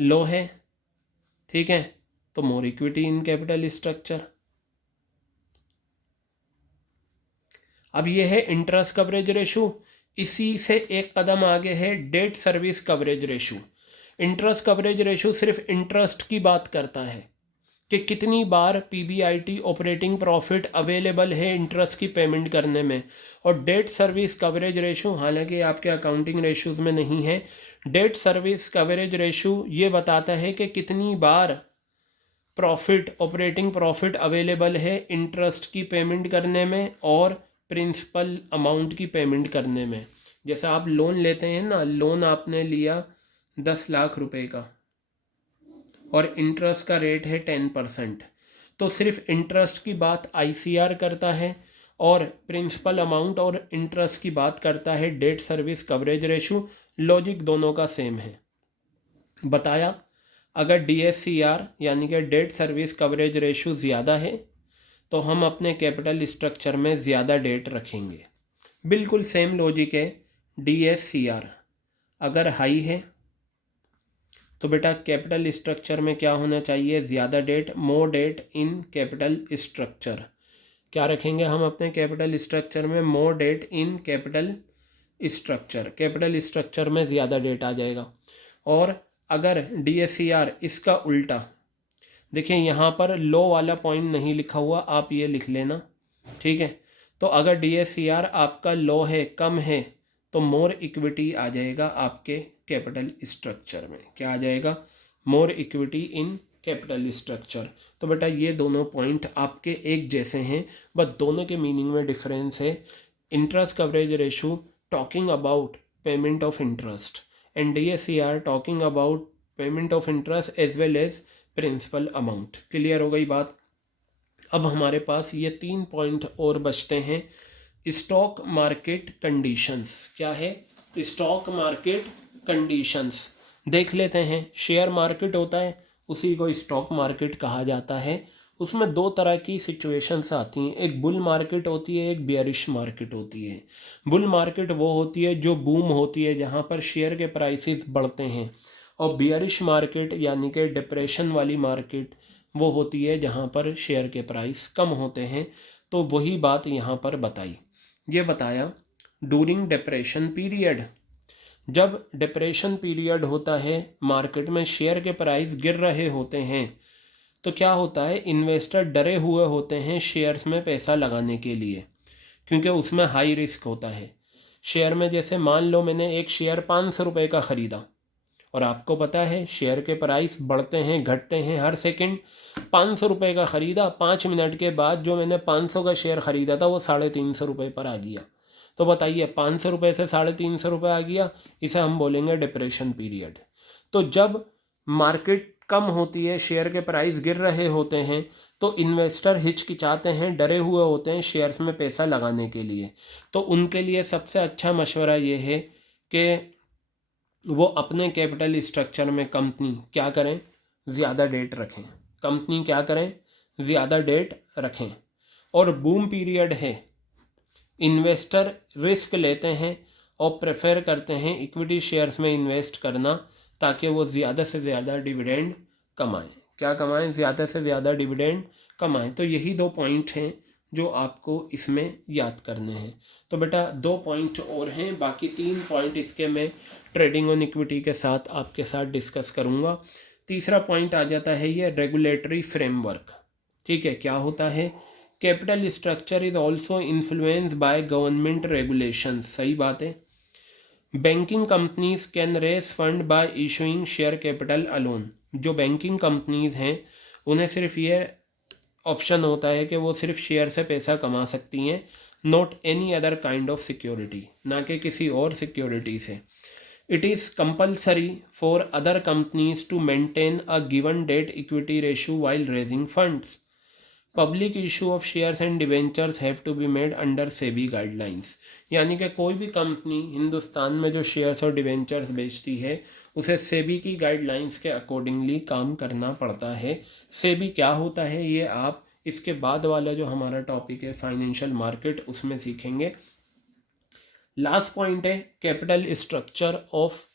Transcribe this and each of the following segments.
लो है, ठीक है, तो मोर इक्विटी इन कैपिटल स्ट्रक्चर। अब ये है इंटरेस्ट कवरेज रेशो। इसी से एक कदम आगे है debt service coverage ratio. Interest coverage ratio सिर्फ इंटरेस्ट की बात करता है कि कितनी बार पीबीआईटी ऑपरेटिंग प्रॉफिट अवेलेबल है इंटरेस्ट की पेमेंट करने में। और डेट सर्विस कवरेज रेशो, हालांकि आपके अकाउंटिंग रेशोज़ में नहीं है, डेट सर्विस कवरेज रेशो ये बताता है कि कितनी बार प्रॉफिट, ऑपरेटिंग प्रॉफिट अवेलेबल है इंटरेस्ट की पेमेंट करने में और प्रिंसिपल अमाउंट की पेमेंट करने में। जैसे आप लोन लेते हैं ना, लोन आपने लिया 10 लाख रुपए का और इंटरेस्ट का रेट है 10%, तो सिर्फ इंटरेस्ट की बात आईसीआर करता है और प्रिंसिपल अमाउंट और इंटरेस्ट की बात करता है debt service coverage ratio. Logic दोनों का सेम है। बताया, अगर डीएससीआर यानी कि डेट सर्विस कवरेज रेशो ज़्यादा है तो हम अपने कैपिटल स्ट्रक्चर में ज़्यादा डेट रखेंगे। बिल्कुल सेम लॉजिक है। डीएससीआर अगर हाई है तो बेटा कैपिटल स्ट्रक्चर में क्या होना चाहिए, ज़्यादा debt, more debt in capital structure. क्या रखेंगे हम अपने कैपिटल स्ट्रक्चर में, more debt in capital structure. Capital structure में ज़्यादा डेट आ जाएगा। और अगर डीएससीआर इसका उल्टा, देखिए यहाँ पर लो वाला पॉइंट नहीं लिखा हुआ, आप ये लिख लेना, ठीक है। तो अगर डीएससीआर आपका लो है, कम है, तो मोर इक्विटी आ जाएगा आपके कैपिटल स्ट्रक्चर में। क्या आ जाएगा, मोर इक्विटी इन कैपिटल स्ट्रक्चर। तो बेटा ये दोनों पॉइंट आपके एक जैसे हैं, बस दोनों के मीनिंग में डिफरेंस है। Interest coverage ratio talking about payment of interest and DSCR talking about payment of interest as well as principal amount. Clear हो गई बात। अब हमारे पास ये 3 पॉइंट और बचते हैं। Stock market conditions. क्या है, स्टॉक मार्केट कंडीशंस देख लेते हैं। शेयर मार्केट होता है, उसी को स्टॉक मार्केट कहा जाता है। उसमें 2 तरह की सिचुएशंस आती हैं, एक बुल मार्केट होती है, एक बेयरिश मार्केट होती है। बुल मार्केट वो होती है जो बूम होती है, जहाँ पर शेयर के प्राइसेस बढ़ते हैं। और बियरिश मार्केट यानी कि डिप्रेशन वाली मार्केट वो होती है जहाँ पर शेयर के प्राइस कम होते हैं। तो वही बात यहाँ पर बताई। ये बताया डूरिंग डिप्रेशन पीरियड, जब डिप्रेशन पीरियड होता है, मार्केट में शेयर के प्राइस गिर रहे होते हैं, तो क्या होता है, इन्वेस्टर डरे हुए होते हैं शेयर्स में पैसा लगाने के लिए, क्योंकि उसमें हाई रिस्क होता है। शेयर में जैसे मान लो मैंने एक शेयर 500 रुपये का ख़रीदा, और आपको पता है शेयर के प्राइस बढ़ते हैं घटते हैं हर सेकंड। 500 रुपये का ख़रीदा, 5 मिनट के बाद जो मैंने 500 का शेयर ख़रीदा था वो 350 रुपये पर आ गया। तो बताइए 500 रुपये से 350 रुपये आ गया, इसे हम बोलेंगे डिप्रेशन पीरियड। तो जब मार्केट कम होती है, शेयर के प्राइस गिर रहे होते हैं, तो इन्वेस्टर हिचकिचाते हैं, डरे हुए होते हैं शेयर्स में पैसा लगाने के लिए। तो उनके लिए सबसे अच्छा मशवरा ये है कि वो अपने कैपिटल स्ट्रक्चर में कंपनी क्या करें, ज़्यादा डेट रखें। कंपनी क्या करें, ज़्यादा डेट रखें। और बूम पीरियड है, इन्वेस्टर रिस्क लेते हैं और प्रेफर करते हैं इक्विटी शेयर्स में इन्वेस्ट करना, ताकि वो ज़्यादा से ज़्यादा डिविडेंड कमाएं। क्या कमाएं, ज़्यादा से ज़्यादा डिविडेंड कमाएं। तो यही 2 पॉइंट हैं जो आपको इसमें याद करने हैं। तो बेटा 2 पॉइंट और हैं, बाकी 3 पॉइंट इसके मैं ट्रेडिंग ऑन इक्विटी के साथ आपके साथ डिस्कस करूँगा। तीसरा पॉइंट आ जाता है ये रेगुलेटरी फ्रेमवर्क। ठीक है, क्या होता है, capital structure is also influence by government regulations. सही बात है। Banking companies can raise fund by issuing share capital alone. जो बैंकिंग कंपनीज हैं उन्हें सिर्फ ये ऑप्शन होता है कि वो सिर्फ शेयर से पैसा कमा सकती हैं, not any other kind of security, ना कि किसी और सिक्योरिटी से। It is compulsory for other companies to maintain a given debt equity ratio while raising funds. Public issue of shares and debentures have to be made under SEBI guidelines. यानी कि कोई भी company Hindustan में जो shares और debentures बेचती है उसे सेबी की गाइडलाइंस के अकॉर्डिंगली काम करना पड़ता है। सेबी क्या होता है ये आप इसके बाद वाला जो हमारा टॉपिक है फाइनेंशियल मार्केट उसमें सीखेंगे। लास्ट पॉइंट है capital structure of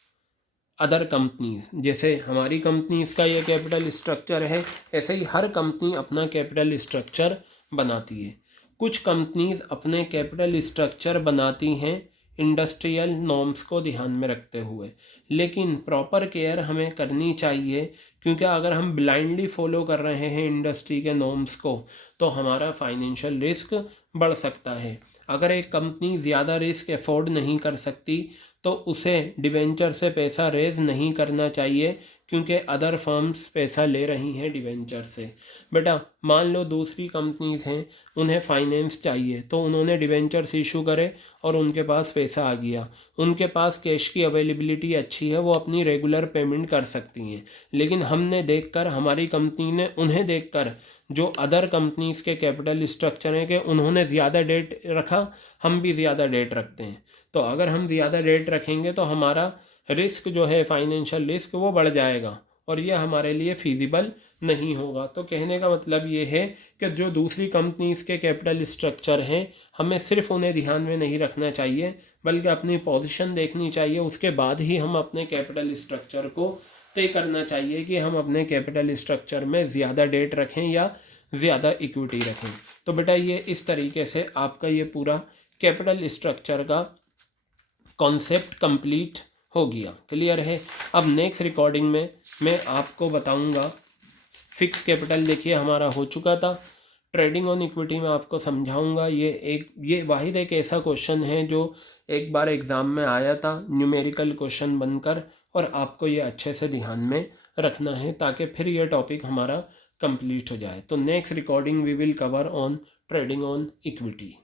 other companies, जैसे हमारी कंपनीज का ये कैपिटल स्ट्रक्चर है, ऐसे ही हर कंपनी अपना कैपिटल स्ट्रक्चर बनाती है। कुछ कंपनीज अपने कैपिटल स्ट्रक्चर बनाती हैं इंडस्ट्रियल नॉर्म्स को ध्यान में रखते हुए, लेकिन प्रॉपर केयर हमें करनी चाहिए, क्योंकि अगर हम ब्लाइंडली फॉलो कर रहे हैं इंडस्ट्री के नॉर्म्स को तो हमारा फाइनेंशियल रिस्क बढ़ सकता है। अगर एक कंपनी ज़्यादा रिस्क अफोर्ड नहीं कर सकती तो उसे डिवेंचर से पैसा रेज नहीं करना चाहिए, क्योंकि अदर फर्म्स पैसा ले रही हैं डिवेंचर से। बेटा मान लो दूसरी कंपनीज हैं, उन्हें फाइनेंस चाहिए तो उन्होंने डिवेंचर्स इशू करे और उनके पास पैसा आ गया, उनके पास कैश की अवेलेबिलिटी अच्छी है, वो अपनी रेगुलर पेमेंट कर सकती हैं। लेकिन हमने देखकर, हमारी कंपनी ने उन्हें देखकर जो अदर कंपनीज के कैपिटल स्ट्रक्चर हैं कि उन्होंने ज़्यादा डेट रखा, हम भी ज़्यादा डेट रखते हैं, तो अगर हम ज़्यादा डेट रखेंगे तो हमारा रिस्क जो है फाइनेंशियल रिस्क वो बढ़ जाएगा और ये हमारे लिए फीजिबल नहीं होगा। तो कहने का मतलब ये है कि जो दूसरी कंपनीज के कैपिटल स्ट्रक्चर हैं हमें सिर्फ उन्हें ध्यान में नहीं रखना चाहिए, बल्कि अपनी पोजीशन देखनी चाहिए, उसके बाद ही हम अपने कैपिटल स्ट्रक्चर को तय करना चाहिए कि हम अपने कैपिटल स्ट्रक्चर में ज़्यादा डेट रखें या ज़्यादा इक्विटी रखें। तो बेटा ये इस तरीके से आपका ये पूरा कैपिटल स्ट्रक्चर का कॉन्सेप्ट कंप्लीट हो गया। क्लियर है। अब नेक्स्ट रिकॉर्डिंग में मैं आपको बताऊंगा फिक्स कैपिटल, देखिए हमारा हो चुका था। ट्रेडिंग ऑन इक्विटी में आपको समझाऊंगा। ये वाहिद एक ऐसा क्वेश्चन है जो एक बार एग्ज़ाम में आया था न्यूमेरिकल क्वेश्चन बनकर, और आपको ये अच्छे से ध्यान में रखना है ताकि फिर ये टॉपिक हमारा कंप्लीट हो जाए। तो next recording we will cover on trading on equity.